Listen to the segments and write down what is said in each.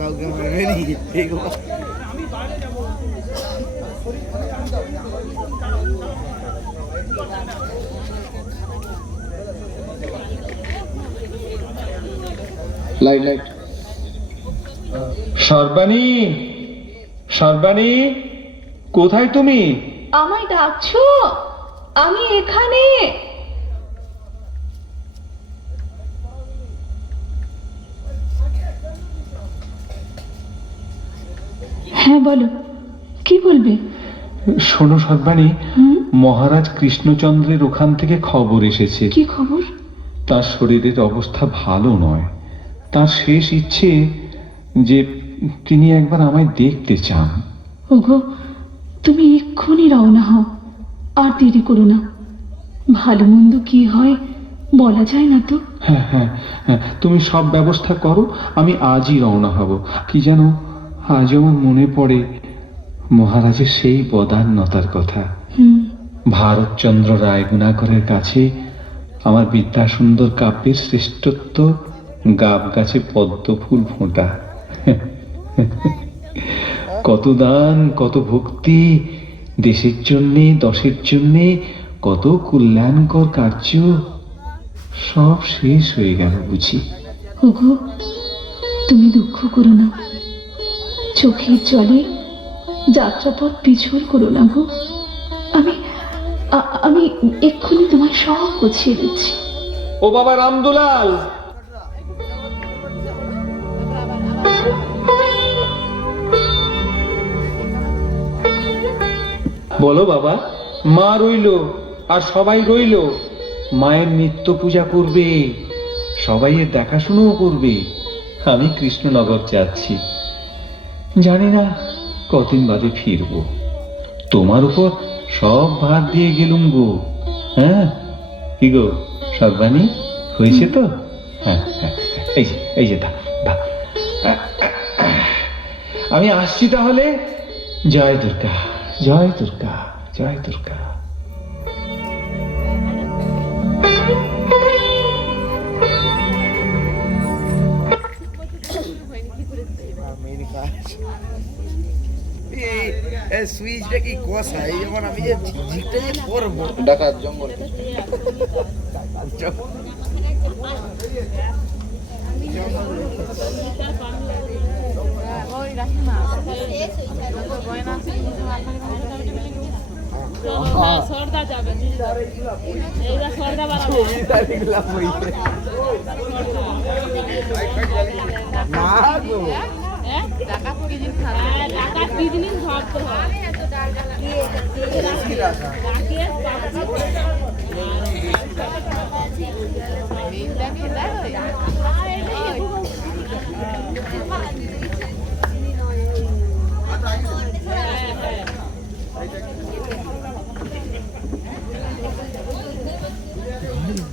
কাউকে মেরেনি light light. Sarbani, Sarbani, কোথায় তুমি? আমায় ডাকছো? আমি এখানে। হ্যাঁ বলো, কি বলবে? শোনো সর্বাণী, মহারাজ কৃষ্ণচন্দ্রের ওখান থেকে খবর এসেছে। কি খবর? তার শরীরের অবস্থা ভালো নয়। তার শেষ ইচ্ছে যে তিনি একবার আমায় দেখতে চান। ওগো, তুমি এক্ষুনি রওনা হও, আর দেরি করো না। ভালো মন্দ কি হয় বলা যায় না তো। হ্যাঁ হ্যাঁ হ্যাঁ, তুমি সব ব্যবস্থা করো, আমি আজই রওনা হব। কি যেন আজ আমার মনে পড়ে মহারাজের সেই বদান্যতার কথা। ভারতচন্দ্র রায়গুণাকরের কাছে আমার বিদ্যাসুন্দর কাব্যের শ্রেষ্ঠত্ব গাব গাছে পদ্ম ফুল ফোঁটা। কত দান, কত ভক্তি, দেশের জন্যে দশের জন্যে কত কল্যাণকর কার্য, সব শেষ হয়ে গেল বুঝি। ওগো, তুমি দুঃখ করো না, চোখের জলে যাত্রাপথ পিছল করো না গো। আমি এক্ষুনি তোমায় সব গুছিয়ে দিচ্ছি। ও বাবা রামদুলাল, বলো বাবা। মা রইল আর সবাই রইল, মায়ের নিত্য পূজা করবে, সবাই এর দেখাশুনোও করবে। আমি কৃষ্ণনগর যাচ্ছি, জানি না কদিন বাদে ফিরবো। তোমার উপর সব ভার দিয়ে গেলুম গো। হ্যাঁ কি গো সর্বাণী, হয়েছে তো? হ্যাঁ হ্যাঁ, এই যে আমি আসছি তাহলে। জয় দুর্গা, জয় দুর্গা, জয় দুর্গা। সুইচটা কি কষা, এই যেমন আমি যে ঝিকটা যে করবো ডাকাত জঙ্গল। সর্দা যাবে, এইটা সর্দা বানাবে না গো। ডাকাত কি জিনিস খাবে, ডাকাত কি জিনিস ভাবতে হয়।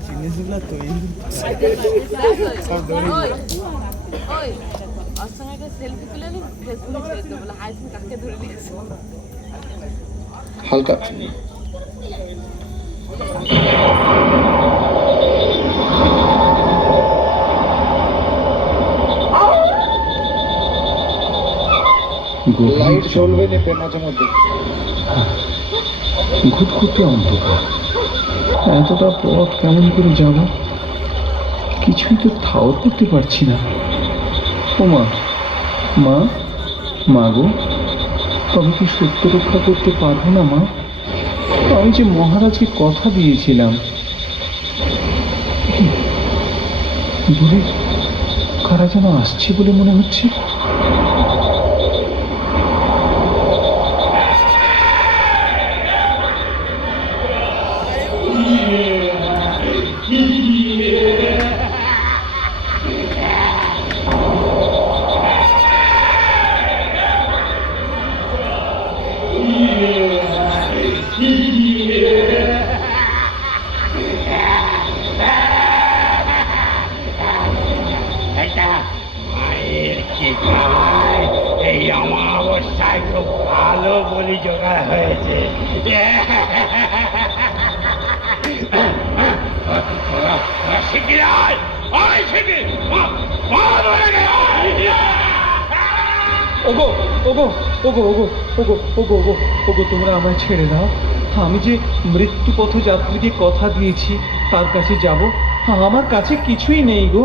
জিনিসগুলো তৈরি হালকা লাইট জ্বলবে না পেনাচের মধ্যে। ঘুটঘুটে অন্ধকার, এতটা পথ কেমন করে যাব? কিছুই তো ঠাউর করতে পারছি না। ও মা, মা, মা গো, তবে কি সত্য রক্ষা করতে পারবো না মা? আমি যে মহারাজকে কথা দিয়েছিলাম। দূরে কারা যেন আসছে বলে মনে হচ্ছে। মায়ের কি খায় এই অমাবস্যায় খুব ভালো বলি জোগাড় হয়েছে। শিগগির আয়, আয় শিগগির, ওগো ওগো ওগো ওগো ওগো ওগো ওগো ওগো তোমরা আমায় ছেড়ে দাও। আমি যে মৃত্যু পথযাত্রীকে কথা দিয়েছি তার কাছে যাব, আমার কাছে কিছুই নেই গো।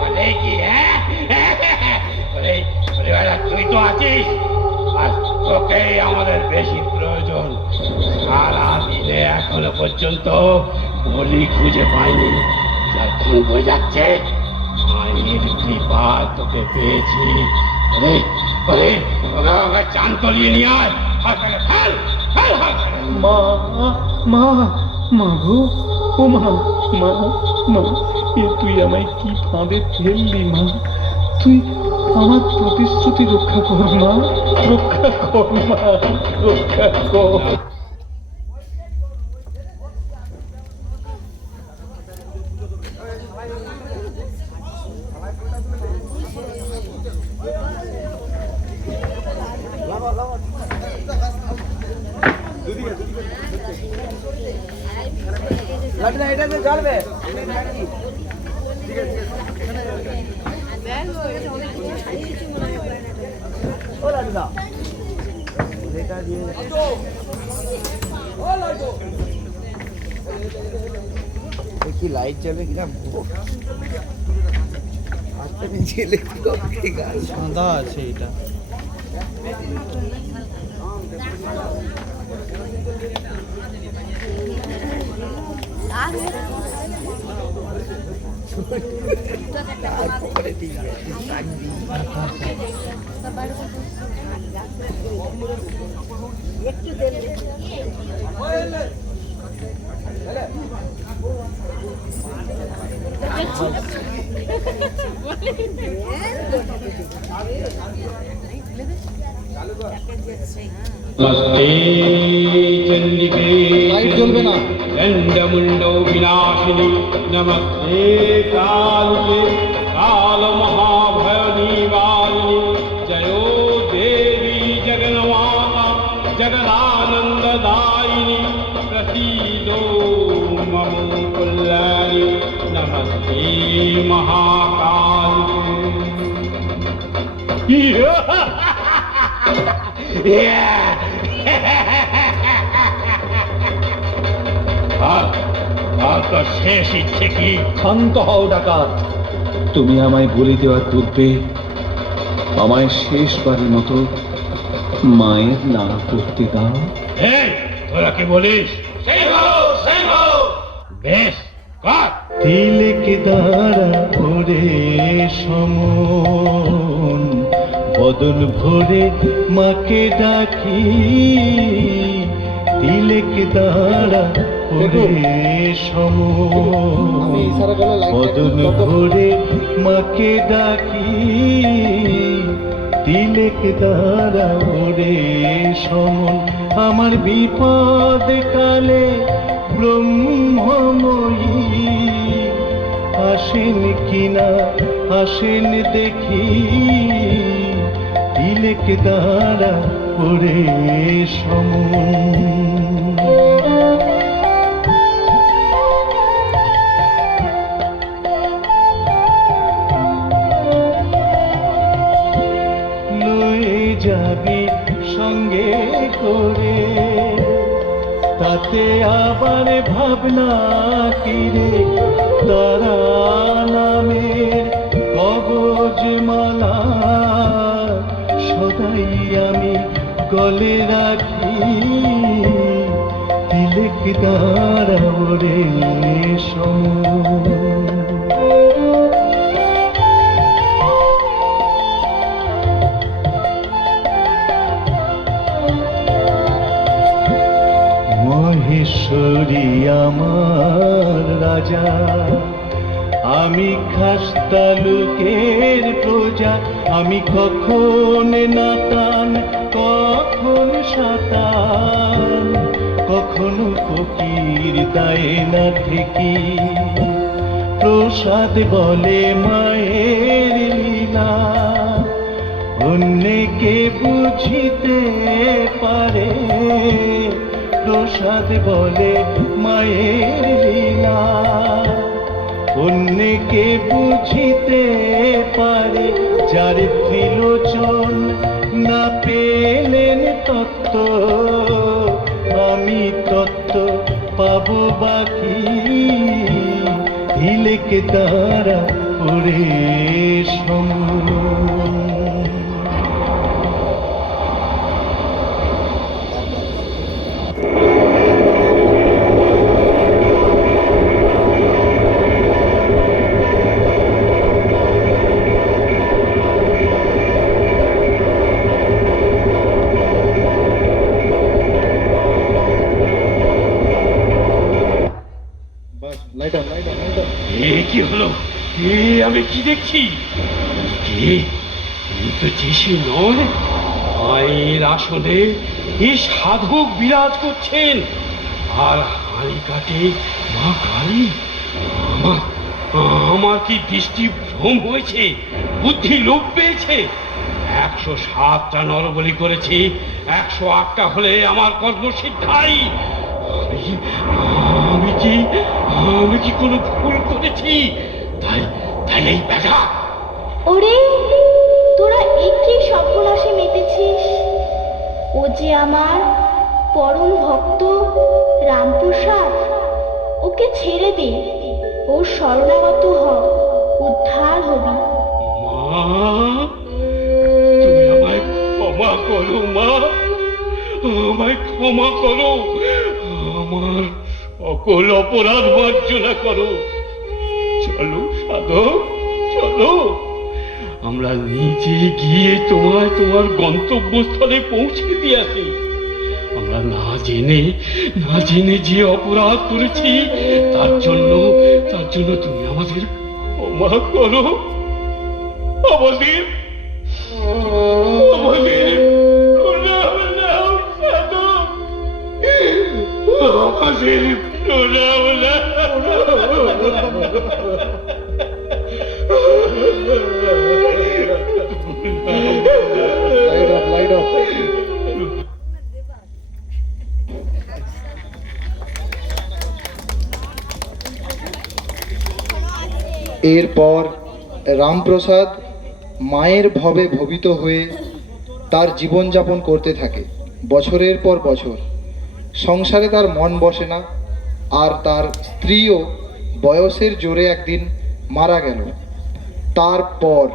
বলে কি, তুই তো আছিস, আর তোকেই আমাদের বেশি প্রয়োজন। সারা দিনে এখনো পর্যন্ত বলি খুঁজে পাইনি, যখন বোঝাচ্ছে মায়ের কৃপা তোকে পেয়েছি। চান তলিয়ে নিয়ে আয়, মা মা মা গো, ও মা মা মা, এ তুই আমায় কি ফাঁদে ফেললি মা? তুই আমার প্রতিশ্রুতি রক্ষা কর মা, রক্ষা কর মা, রক্ষা কর। এটাতে জ্বলবে। কি লাইট জ্বলবে কিনা সাদা আছে এটা। नमस्ते चंडिके चंडमुंडो विनाशिनी, नमस्ते कालिके काल महाभय निवारिणी, जयो देवी जगन्माता जगदानंददायिनी, प्रसीदो मम कल्याणी, नमस्ते महाकालिके। শেষ ইচ্ছে কি? শান্ত হও ডাকাত, তুমি আমায় বলি দেওয়ার পূর্বে আমায় শেষবারের মতো মায়ের নাম করতে দাও। তোরা কি বলিস? বেশ কর। তিলক দ্বারা ভরে সমন, বদন ভরে মাকে ডাকি, তিলক দ্বারা ভরে সমন, বদন ভরে মাকে ডাকি, তিলক দ্বারা ভরে সমন। আমার বিপদ কালে ব্রহ্মময়ী আসেন কিনা আসেন দেখি, তিলক দ্বারা পরে সমন। লয়ে যাবি সঙ্গে করে, তাতে আবার ভাবনা কিরে, তারা নামের কবজ মালা সদাই আমি গলে রাখি, তিলক দ্বারা ওরে সমন। মহেশ্বরী আমার রাজা, আমি খাস্তালুকের প্রজা, আমি কখন নাতান কখন সাতান, কখনো ফকির দেয় না ঠেকি। প্রসাদ বলে মায়ের লীলা, অন্যকে বুঝিতে পারে। প্রসাদ বলে মায়ের লীলা, অন্যকে বুঝিতে পারে। যার ত্রিলোচন না পেলেন তত্ত্ব, আমি তত্ত্ব পাবো বাকি। হিলেকে তারা ওরে সমুন। এ কি হলো? আমি কি দেখছি? তো যিশু নয়, মায়ের আসনে এই সাধক বিরাজ করছেন, আর হাঁড়ি কাটে মা কালী। আমার কি দৃষ্টি ভ্রম হয়েছে? বুদ্ধি লোপ পেয়েছে? 107টা নরবলি করেছি, 108টা হলে আমার কর্মসিদ্ধাই। আমি কি কোনো ভুল করেছি? তাই এই ব্যথা। ওরে, তোরা একই সর্বনাশে মেতেছিস। ও যে আমার পরম ভক্ত রামপ্রসাদ, ওকে ছেড়ে দে। ওর শরণাগত হ, উদ্ধার হবি। মা, তুমি আমায় ক্ষমা করো মা, আমায় ক্ষমা করো। আমার সকল অপরাধ মার্জনা করো। চলো সাধক, চলো, আমরা নিজে গিয়ে তোমার গন্তব্যস্থলে পৌঁছে দিয়ে আসি। আমরা না জেনে যে অপরাধ করেছি, তার জন্য তুমি আমাদের ক্ষমা করো। আমাদের এরপর রামপ্রসাদ মায়ের ভবে ভবিত হয়ে তার জীবনযাপন করতে থাকে। বছরের পর বছর সংসারে তার মন বসে না, আর তার স্ত্রীও বয়সের জোরে একদিন মারা গেল। তারপর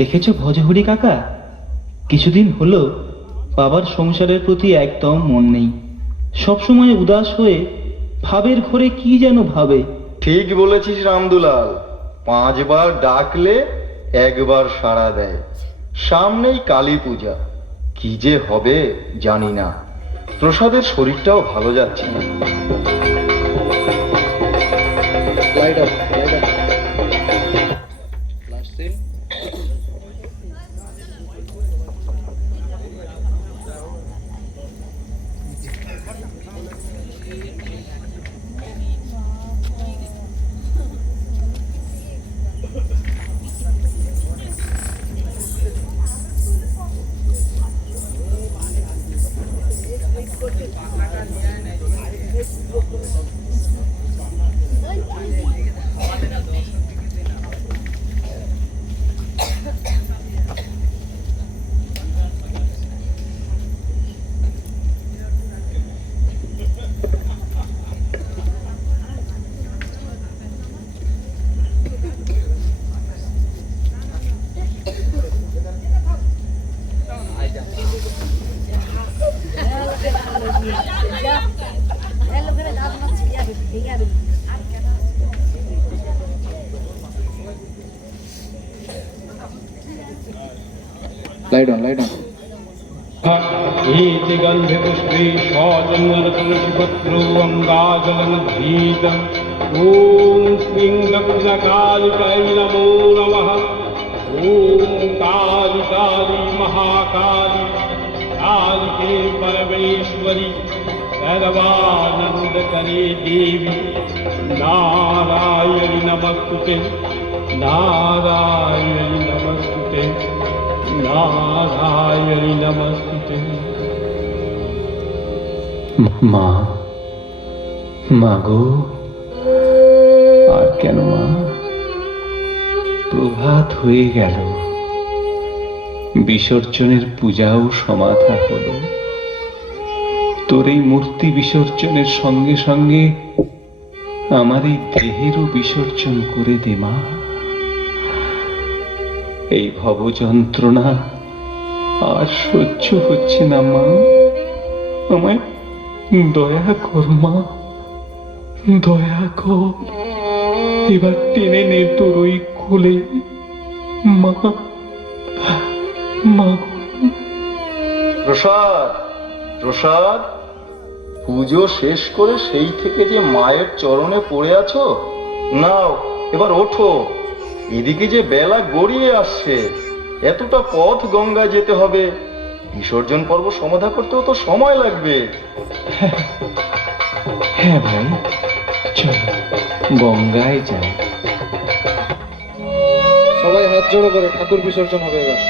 দেখেছো ভজহরি কাকা, কিছুদিন হলো বাবার সংসারের প্রতি একদম মন নেই। সবসময় উদাস হয়ে ভাবের ঘরে কি যেন ভাবে। ঠিক বলেছিস রামদুলাল, 5 বার ডাকলে 1 বার সাড়া দেয়। সামনেই কালী পূজা, কি যে হবে জানি না। প্রসাদের শরীরটাও ভালো যাচ্ছে না। Light on light on. इति गन्धे पुष्पे सौजन्यं तुलसीपत्रो अङ्गाजलमुद्धृतम् ॐ श्रीं दक्षिणकालिकै नमो नमः। ॐ काली काली महाकाली कालिके परमेश्वरी सर्वानन्दकरे देवी नारायणि नमस्तुते नारायणि नमस्तुते नारायणि नमस्ते। মা, মা গো, আর কেন মা? প্রভাত হয়ে গেল, বিসর্জনের পূজাও সমাধা হলো। তোর এই মূর্তি বিসর্জনের সঙ্গে সঙ্গে আমার এই দেহেরও বিসর্জন করে দে মা। এই ভব যন্ত্রণা আর সহ্য হচ্ছে না মা, আমায় দয়া কর মা, দয়া কর। এবার টেনে নে তোর ওই কোলে মা, মা। প্রসাদ, প্রসাদ, পুজো শেষ করে সেই থেকে যে মায়ের চরণে পড়ে আছো, নাও এবার ওঠো। এদিকে যে বেলা গড়িয়ে আসছে, এতটা পথ গঙ্গায় যেতে হবে, বিসর্জন পর্ব সমাধা করতেও তো সময় লাগবে। হ্যাঁ ভাই, চলো গঙ্গায় যাই। সবাই হাত জোড়ো করে, ঠাকুর বিসর্জন হবে এবার।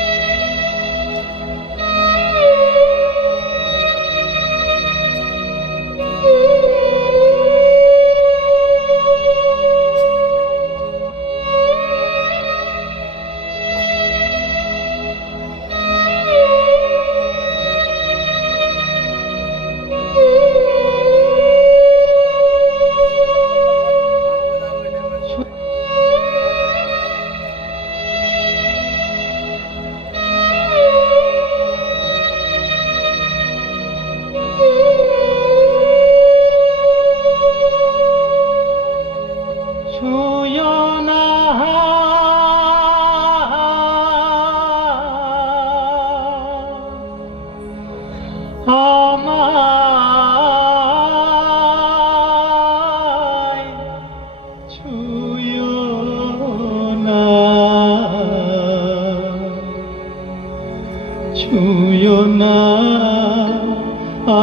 ছুঁয়ো না,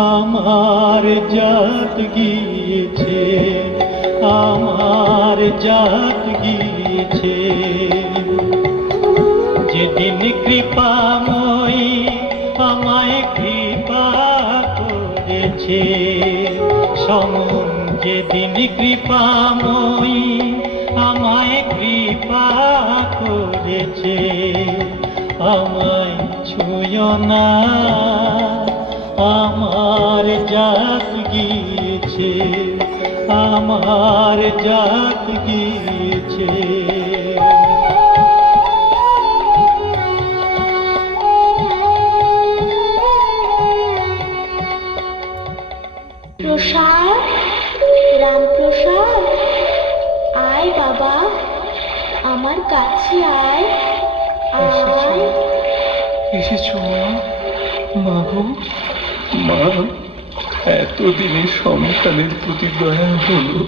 আমার জাত গিয়েছে, আমার জাত গিয়েছে। যেদিন কৃপাময়ী আমায় কৃপা করেছে, সমন যেদিন কৃপাময়ী আমায় কৃপা করেছে, আমায় ছুঁয়ো না, আমার জাত গিয়েছে, আমার জাত গিয়েছে। প্রসাদ, রামপ্রসাদ, আয় বাবা, আমার কাছে আয়, আয়। এসেছো মা, মা গো, মা। এতদিনে সন্তানের প্রতি দয়া হলো।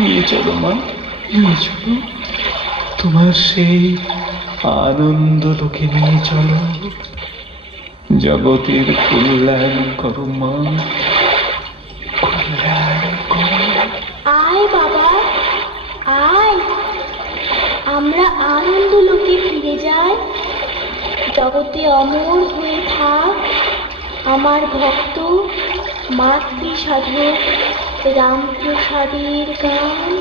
নিয়ে চলো মা, নিয়ে চলো, তোমার সেই আনন্দ লোকে নিয়ে চলো। জগতের কল্যাণ করো মা, কল্যাণ করো। আয় বাবা, আয়, আমরা আনন্দ লোকে ফিরে যাই। জগতে অমর হয়ে থাক আমার ভক্ত মাতৃ সাধক রামপ্রসাদের গান।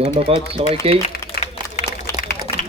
ধন্যবাদ সবাইকেই।